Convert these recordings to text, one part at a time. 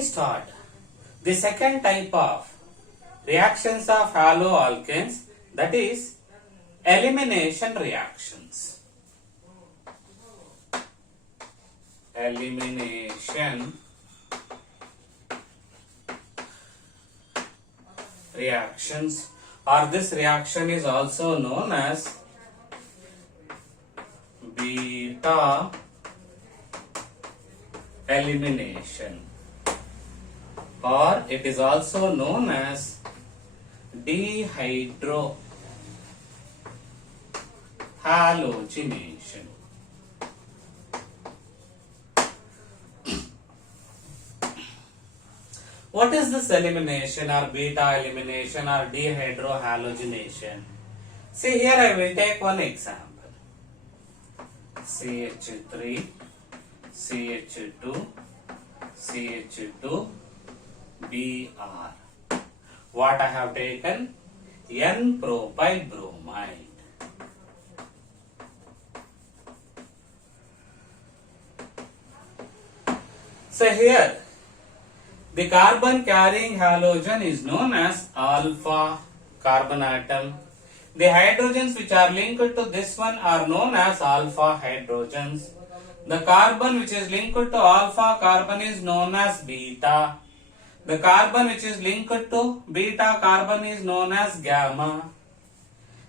we start the second type of reactions of haloalkanes, that is elimination reactions. Elimination reactions, or this reaction is also known as beta elimination, or it is also known as dehydrohalogenation. What is this elimination or beta elimination or dehydrohalogenation? See, here I will take one example. CH3, CH2, CH2, Br. What I have taken? N-propyl bromide. So here, the carbon carrying halogen is known as alpha carbon atom. The hydrogens which are linked to this one are known as alpha hydrogens. The carbon which is linked to alpha carbon is known as beta. The carbon which is linked to beta carbon is known as gamma.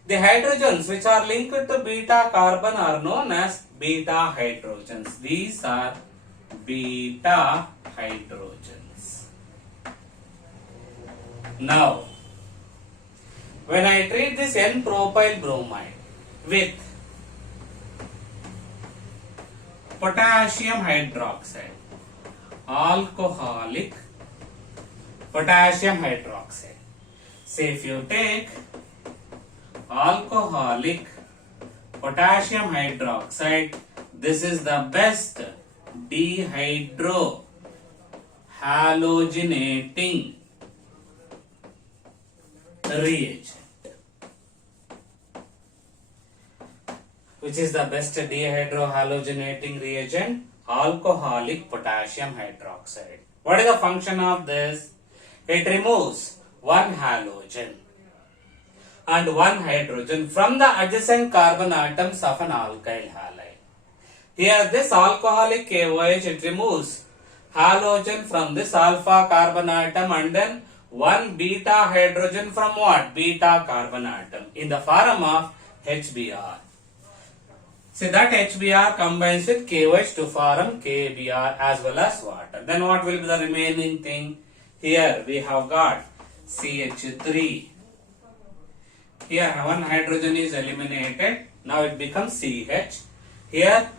The hydrogens which are linked to beta carbon are known as beta hydrogens. These are beta hydrogens. Now, when I treat this N-propyl bromide with potassium hydroxide, alcoholic potassium hydroxide. So if you take alcoholic potassium hydroxide, this is the best dehydrohalogenating reagent. Which is the best dehydrohalogenating reagent? Alcoholic potassium hydroxide. What is the function of this? It removes one halogen and one hydrogen from the adjacent carbon atoms of an alkyl halide. Here this alcoholic KOH, it removes halogen from this alpha carbon atom and then one beta hydrogen from what? Beta carbon atom in the form of HBr. See, that HBr combines with KOH to form KBr as well as water. Then what will be the remaining thing? Here we have got CH3. Here one hydrogen is eliminated. Now it becomes CH. Here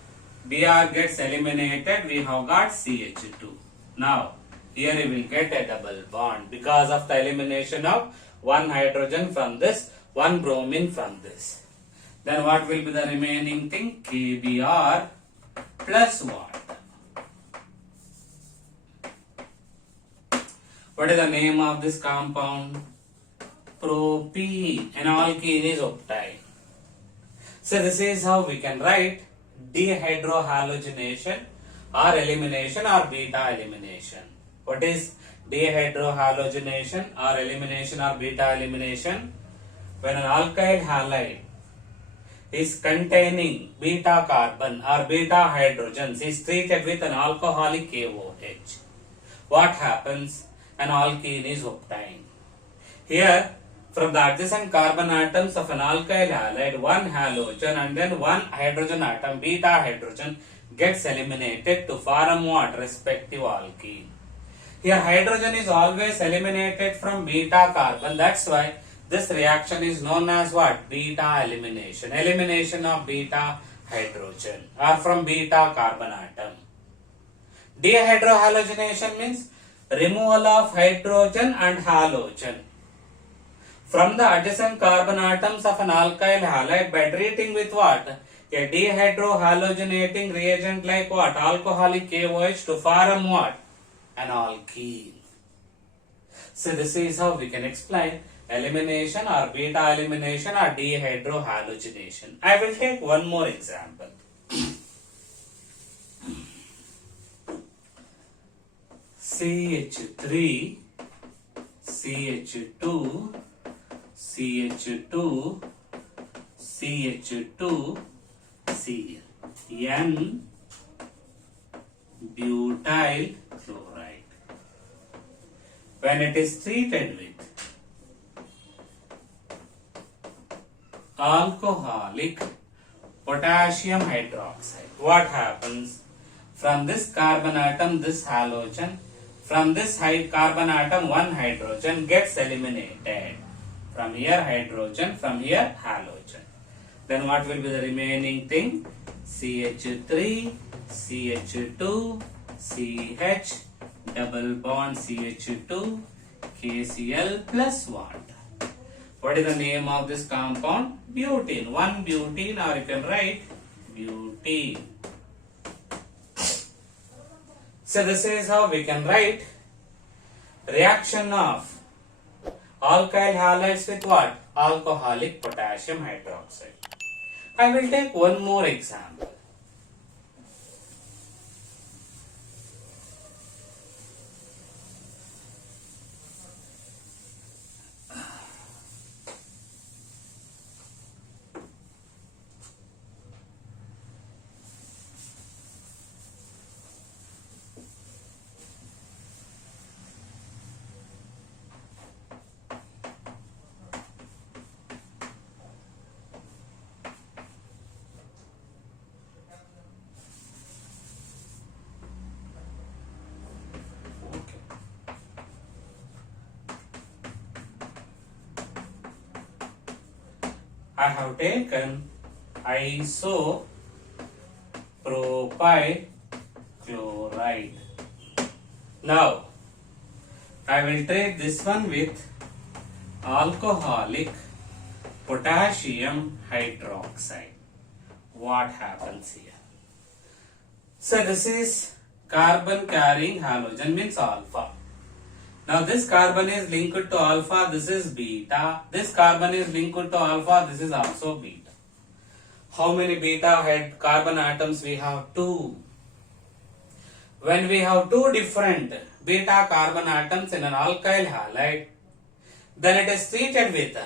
Br gets eliminated. We have got CH2. Now here we will get a double bond because of the elimination of one hydrogen from this, one bromine from this. Then what will be the remaining thing? KBr plus water. What is the name of this compound? Propene. An alkene is obtained. So this is how we can write dehydrohalogenation or elimination or beta elimination. What is dehydrohalogenation or elimination or beta elimination? When an alkyl halide is containing beta carbon or beta hydrogens is treated with an alcoholic KOH. What happens? An alkene is obtained. Here, from the adjacent carbon atoms of an alkyl halide, one halogen and then one hydrogen atom, beta hydrogen, gets eliminated to form what? Respective alkene. Here, hydrogen is always eliminated from beta carbon. That's why this reaction is known as what? Beta elimination. Elimination of beta hydrogen or from beta carbon atom. Dehydrohalogenation means removal of hydrogen and halogen from the adjacent carbon atoms of an alkyl halide by treating with what? A dehydrohalogenating reagent like what? Alcoholic KOH to form what? An alkene. So this is how we can explain elimination or beta elimination or dehydrohalogenation. I will take one more example. CH3, CH2, CH2, CH2, Cl. N butyl chloride. When it is treated with alcoholic potassium hydroxide, what happens? From this carbon atom, this halogen, from this carbon atom, one hydrogen gets eliminated. From here hydrogen, from here halogen. Then what will be the remaining thing? CH3, CH2, CH, double bond CH2, KCl plus water. What is the name of this compound? Butene. One butene, or you can write butene. So this is how we can write reaction of alkyl halides with what? Alcoholic potassium hydroxide. I will take one more example. I have taken isopropyl chloride. Now, I will treat this one with alcoholic potassium hydroxide. What happens here? So this is carbon carrying halogen, means alpha. Now this carbon is linked to alpha, this is beta. This carbon is linked to alpha, this is also beta. How many beta carbon atoms we have? 2. When we have 2 different beta carbon atoms in an alkyl halide, then it is treated with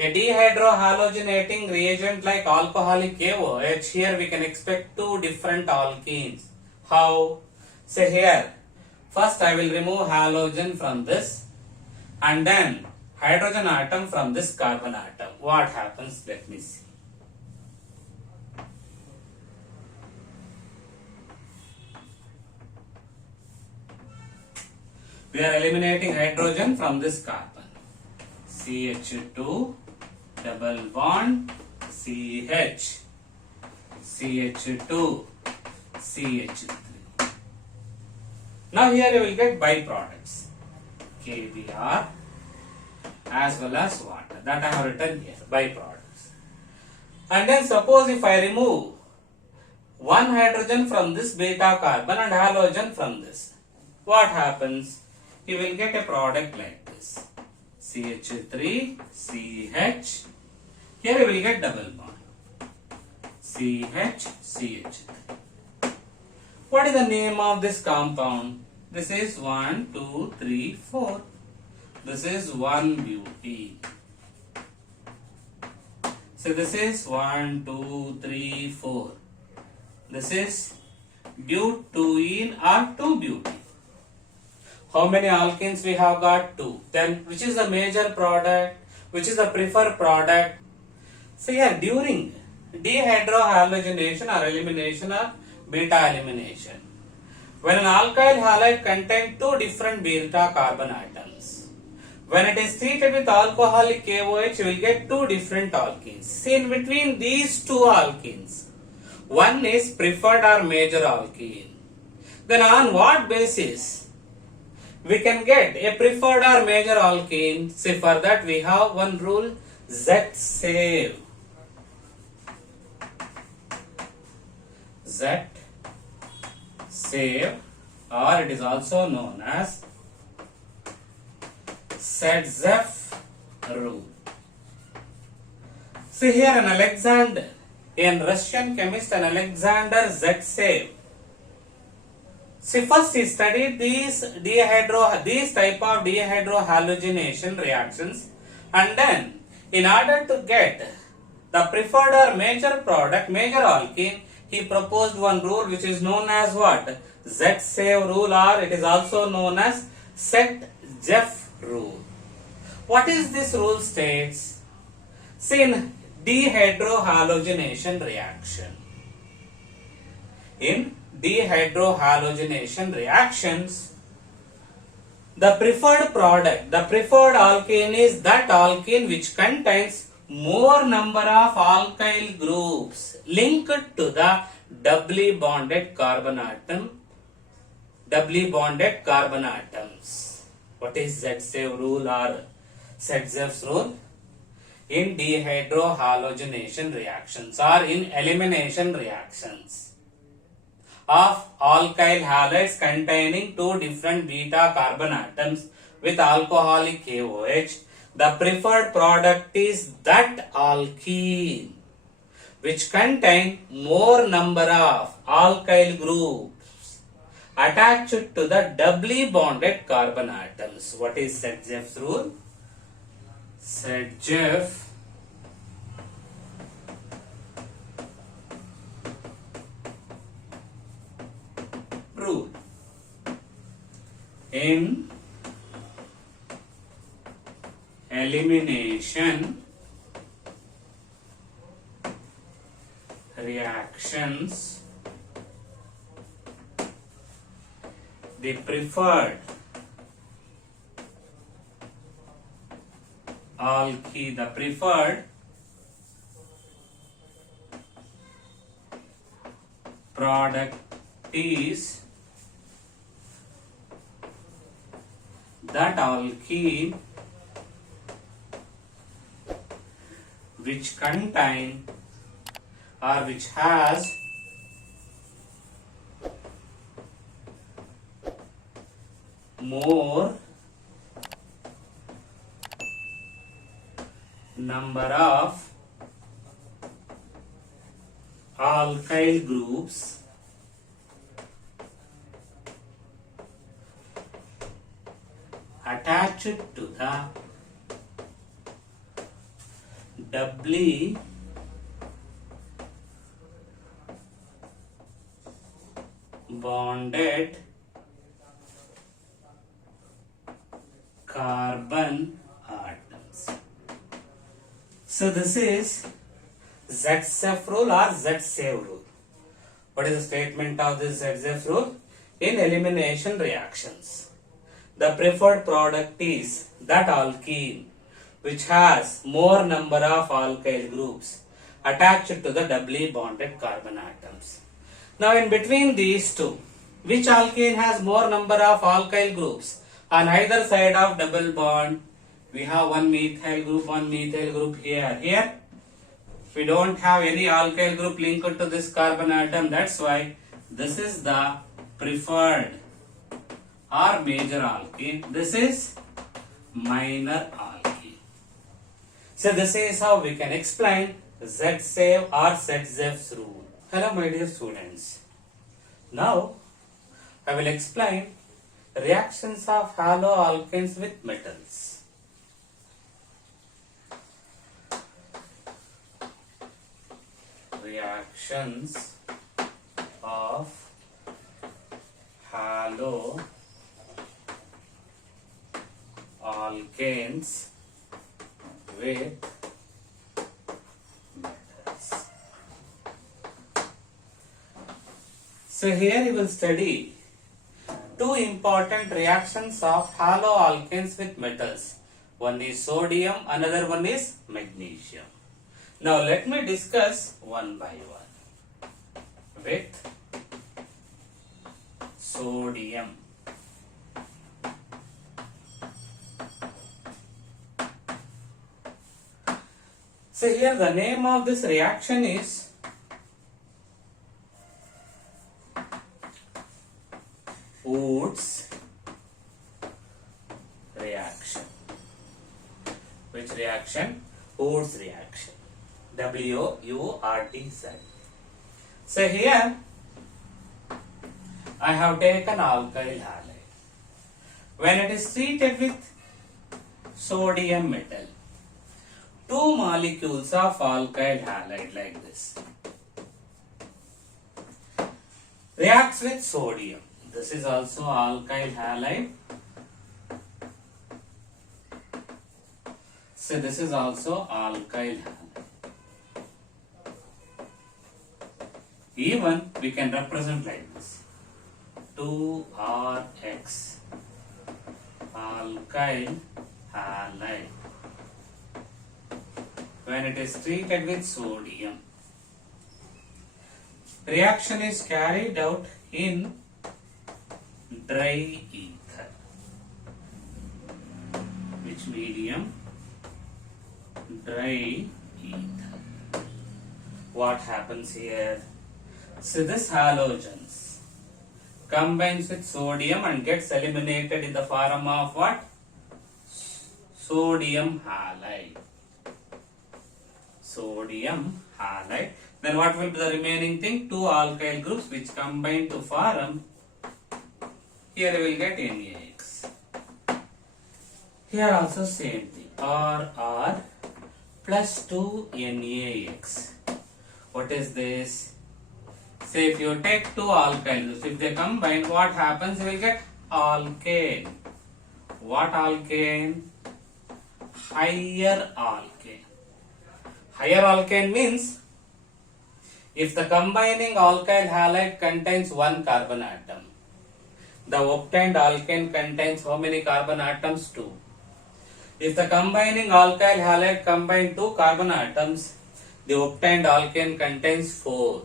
a dehydrohalogenating reagent like alcoholic KOH. Here we can expect 2 different alkenes. How? Say here, first I will remove halogen from this and then hydrogen atom from this carbon atom. What happens? Let me see. We are eliminating hydrogen from this carbon. CH2, double bond, CH, CH2, CH3. Now here you will get byproducts, KBr as well as water. That I have written here, byproducts. And then suppose if I remove one hydrogen from this beta carbon and halogen from this, what happens? You will get a product like this, CH3, CH. Here you will get double bond, CH, CH3. What is the name of this compound? This is 1, 2, 3, 4. This is 1-butene. So this is 1, 2, 3, 4. This is butene or 2-butene. How many alkenes we have got? 2. Then which is the major product? Which is the preferred product? So here during dehydrohalogenation or elimination or beta elimination, when an alkyl halide contains 2 different beta carbon atoms, when it is treated with alcoholic KOH, you will get 2 different alkenes. See, in between these 2 alkenes, one is preferred or major alkene. Then on what basis we can get a preferred or major alkene? See, for that we have one rule, Z-save. Z-save, or it is also known as Zetsef rule. See here, an Alexander, a Russian chemist, an Alexander Zetsef, See, first he studied these type of dehydrohalogenation reactions, and then in order to get the preferred or major product, major alkene, he proposed one rule which is known as what? Z-save rule, or it is also known as Set-Jeff rule. What is this rule states? See, in dehydrohalogenation reaction, in dehydrohalogenation reactions, the preferred product, the preferred alkene is that alkene which contains more number of alkyl groups linked to the doubly bonded carbon atom, doubly bonded carbon atoms. What is Z-save rule or Z-Jeff's rule? In dehydrohalogenation reactions or in elimination reactions of alkyl halides containing two different beta carbon atoms with alcoholic KOH, the preferred product is that alkene which contain more number of alkyl groups attached to the doubly bonded carbon atoms. What is Set-Jeff's rule? Set-Jeff rule. In elimination reactions, the preferred alkene, the preferred product is that alkene which contain or which has more number of alkyl groups attached to the doubly bonded carbon atoms. So this is Z-Sef rule or Z-Save rule. What is the statement of this Z-Sef rule? In elimination reactions, the preferred product is that alkene which has more number of alkyl groups attached to the doubly bonded carbon atoms. Now in between these two, which alkene has more number of alkyl groups? On either side of double bond, we have one methyl group here. Here, we don't have any alkyl group linked to this carbon atom. That's why this is the preferred or major alkene. This is minor alkene. So this is how we can explain Z-Save or Z-Jeff's rule. Hello my dear students. Now I will explain reactions of haloalkanes with metals. Reactions of haloalkanes with metals. So here you will study two important reactions of haloalkanes with metals. One is sodium, another one is magnesium. Now let me discuss one by one. With sodium. So here the name of this reaction is Would's reaction. Which reaction? Would's reaction. W-U-R-D-Z. So here I have taken alkyl halide. When it is treated with sodium metal, two molecules of alkyl halide like this reacts with sodium. This is also alkyl halide. So this is also alkyl halide. Even we can represent like this: 2RX alkyl halide. When it is treated with sodium, reaction is carried out in dry ether. Which medium? Dry ether. What happens here? So this halogens combines with sodium and gets eliminated in the form of what? Sodium halide. Sodium halide. Then what will be the remaining thing? Two alkyl groups which combine to form. Here we will get NaX. Here also same thing. RR plus 2 NaX. What is this? Say if you take two alkyl groups, if they combine, what happens? You will get alkane. What alkane? Higher alkane. Higher alkane means if the combining alkyl halide contains one carbon atom, the obtained alkane contains how many carbon atoms? 2. If the combining alkyl halide combine two carbon atoms, the obtained alkane contains 4.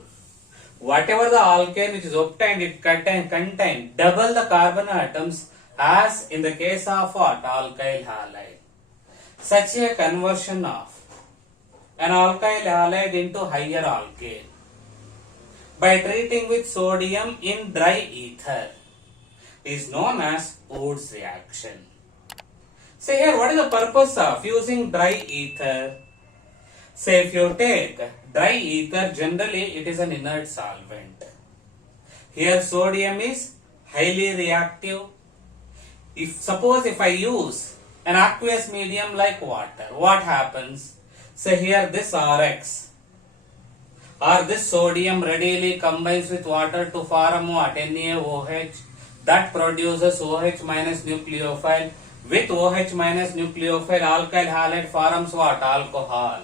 Whatever the alkane which is obtained, it contain double the carbon atoms as in the case of what? Alkyl halide. Such a conversion of an alkyl halide into higher alkane by treating with sodium in dry ether is known as Woods reaction. So here what is the purpose of using dry ether? Say if you take dry ether, generally it is an inert solvent. Here sodium is highly reactive. Suppose if I use an aqueous medium like water, what happens? Say here this Rx or this sodium readily combines with water to form what? NaOH. That produces OH minus nucleophile. With OH minus nucleophile, alkyl halide forms what? Alcohol.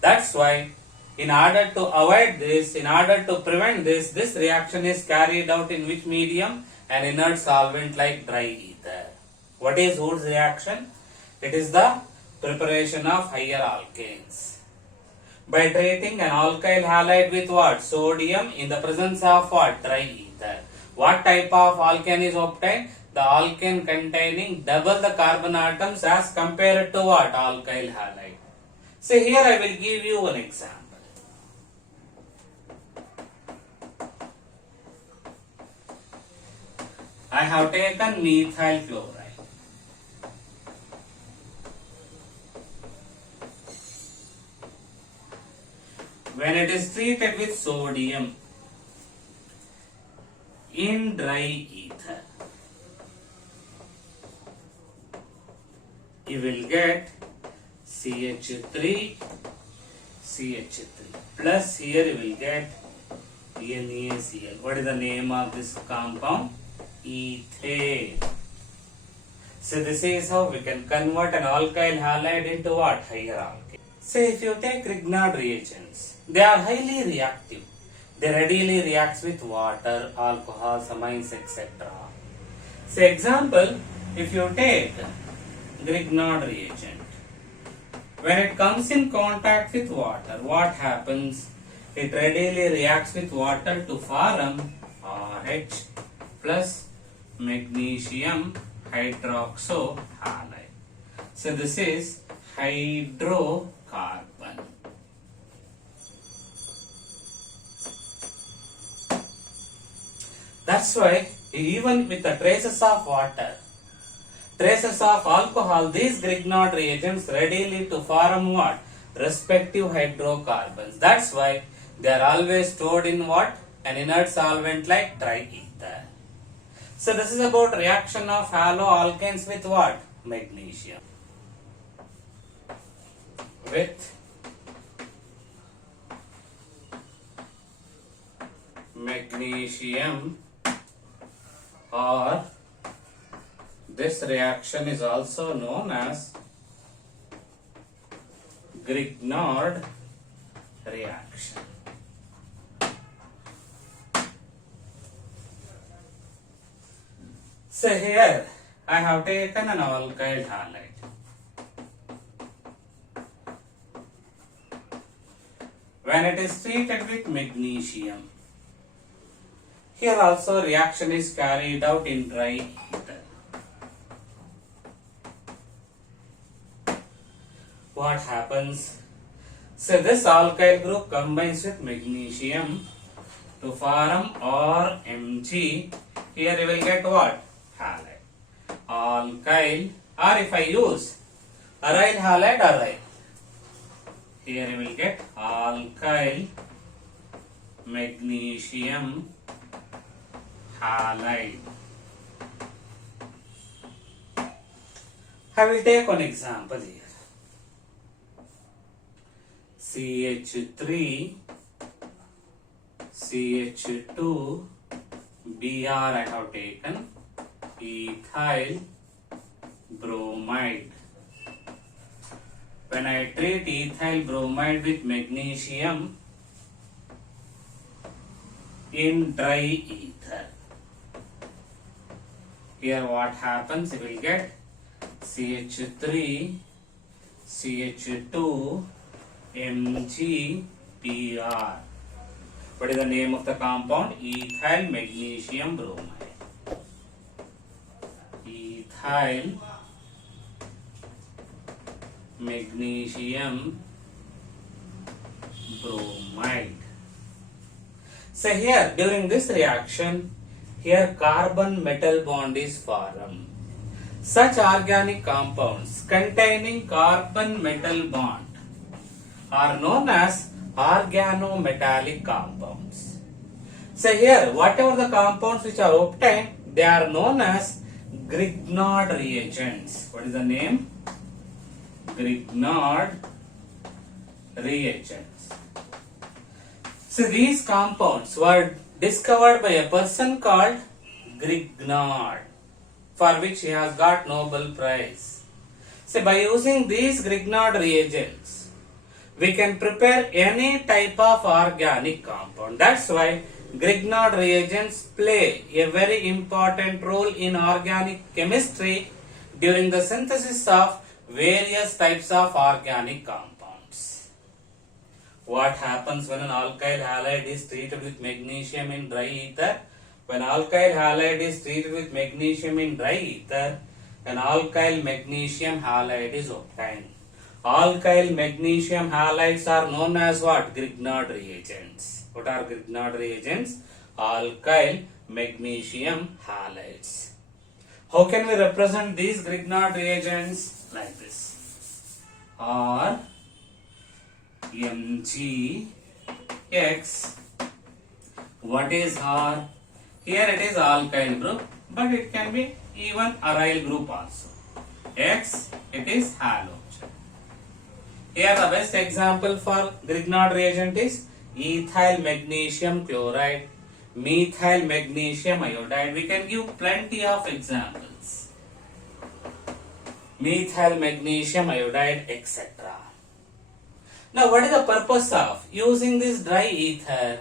That's why in order to avoid this, in order to prevent this, this reaction is carried out in which medium? An inert solvent like dry ether. What is Woods reaction? It is the preparation of higher alkanes. By treating an alkyl halide with what? Sodium in the presence of what? Dry ether. What type of alkane is obtained? The alkane containing double the carbon atoms as compared to what? Alkyl halide. So here I will give you an example. I have taken methyl chloride. When it is treated with sodium in dry ether, you will get CH3, CH3 plus here you will get NaCl. What is the name of this compound? Ethane. So this is how we can convert an alkyl halide into what? Higher alkane. So if you take Grignard reagents, they are highly reactive. They readily react with water, alcohols, amines, etc. So example, if you take Grignard reagent, when it comes in contact with water, what happens? It readily reacts with water to form RH plus magnesium hydroxohalide. So this is hydrocarbon. That's why even with the traces of water, traces of alcohol, these Grignard reagents readily to form what? Respective hydrocarbons. That's why they are always stored in what? an inert solvent like dry ether. So this is about reaction of haloalkanes with what? Magnesium. With magnesium, or this reaction is also known as Grignard reaction. So here I have taken an alkyl halide. When it is treated with magnesium, here also reaction is carried out in dry ether. What happens? So this alkyl group combines with magnesium to form RMg. Here you will get what? Halide. Alkyl, or if I use aryl halide, aryl. Here you will get alkyl magnesium halide. I will take one example here. CH3, CH2, Br I have taken, ethyl bromide. When I treat ethyl bromide with magnesium in dry ether, here what happens? You will get CH3, CH2, MgBr. What is the name of the compound? Ethyl magnesium bromide. Ethyl magnesium bromide. So here during this reaction, here carbon metal bond is formed. Such organic compounds containing carbon metal bond are known as organometallic compounds. So here whatever the compounds which are obtained, they are known as Grignard reagents. What is the name? Grignard reagents. So these compounds were discovered by a person called Grignard, for which he has got Nobel Prize. So by using these Grignard reagents, we can prepare any type of organic compound. That's why Grignard reagents play a very important role in organic chemistry during the synthesis of various types of organic compounds. What happens when an alkyl halide is treated with magnesium in dry ether? When alkyl halide is treated with magnesium in dry ether, an alkyl magnesium halide is obtained. Alkyl magnesium halides are known as what? Grignard reagents. What are Grignard reagents? Alkyl magnesium halides. How can we represent these Grignard reagents? Like this. R MgX. What is R? Here it is alkyl group, but it can be even aryl group also. X, it is halogen. Here the best example for Grignard reagent is ethyl magnesium chloride, methyl magnesium iodide. We can give plenty of examples. Methyl magnesium iodide, etc. Now what is the purpose of using this dry ether?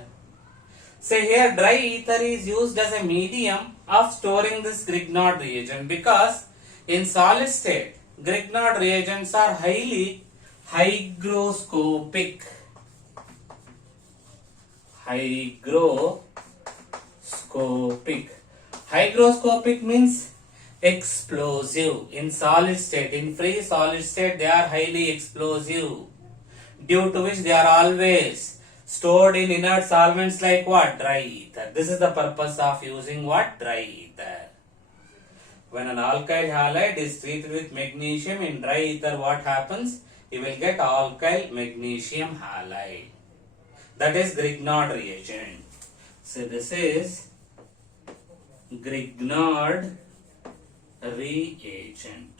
Say here dry ether is used as a medium of storing this Grignard reagent, because in solid state Grignard reagents are highly hygroscopic. Hygroscopic means explosive. In solid state, in free solid state, they are highly explosive, due to which they are always stored in inert solvents like what? Dry ether. This is the purpose of using what? Dry ether. When an alkyl halide is treated with magnesium in dry ether, what happens? You will get alkyl magnesium halide. That is Grignard reagent. So So this is Grignard reagent.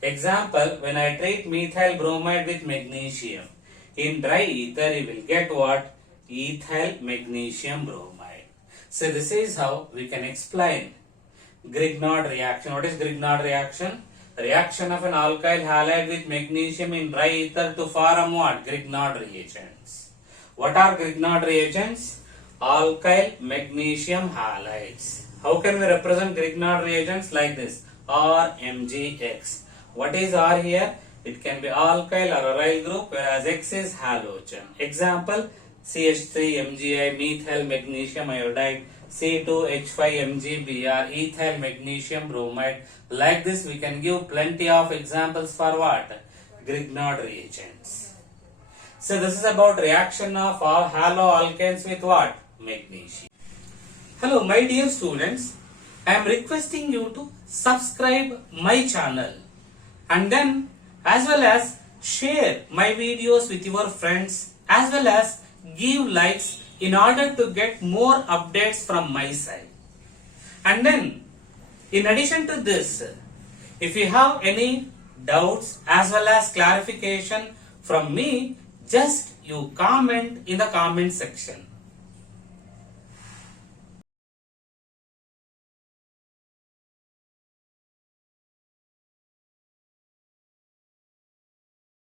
Example, when I treat methyl bromide with magnesium, in dry ether you will get what? Ethyl magnesium bromide. So this is how we can explain Grignard reaction. What is Grignard reaction? Reaction of an alkyl halide with magnesium in dry ether to form what? Grignard reagents. What are Grignard reagents? Alkyl magnesium halides. How can we represent Grignard reagents? Like this, RMgX. What is R here? It can be alkyl or aryl group, whereas X is halogen. Example, CH3MgI methyl magnesium iodide, C2H5MgBr ethyl magnesium bromide. Like this we can give plenty of examples for what? Grignard reagents. So this is about reaction of all haloalkanes with what? Magnesium. Hello my dear students, I am requesting you to subscribe my channel and then as well as share my videos with your friends as well as give likes in order to get more updates from my side. And then in addition to this, if you have any doubts as well as clarification from me, just you comment in the comment section.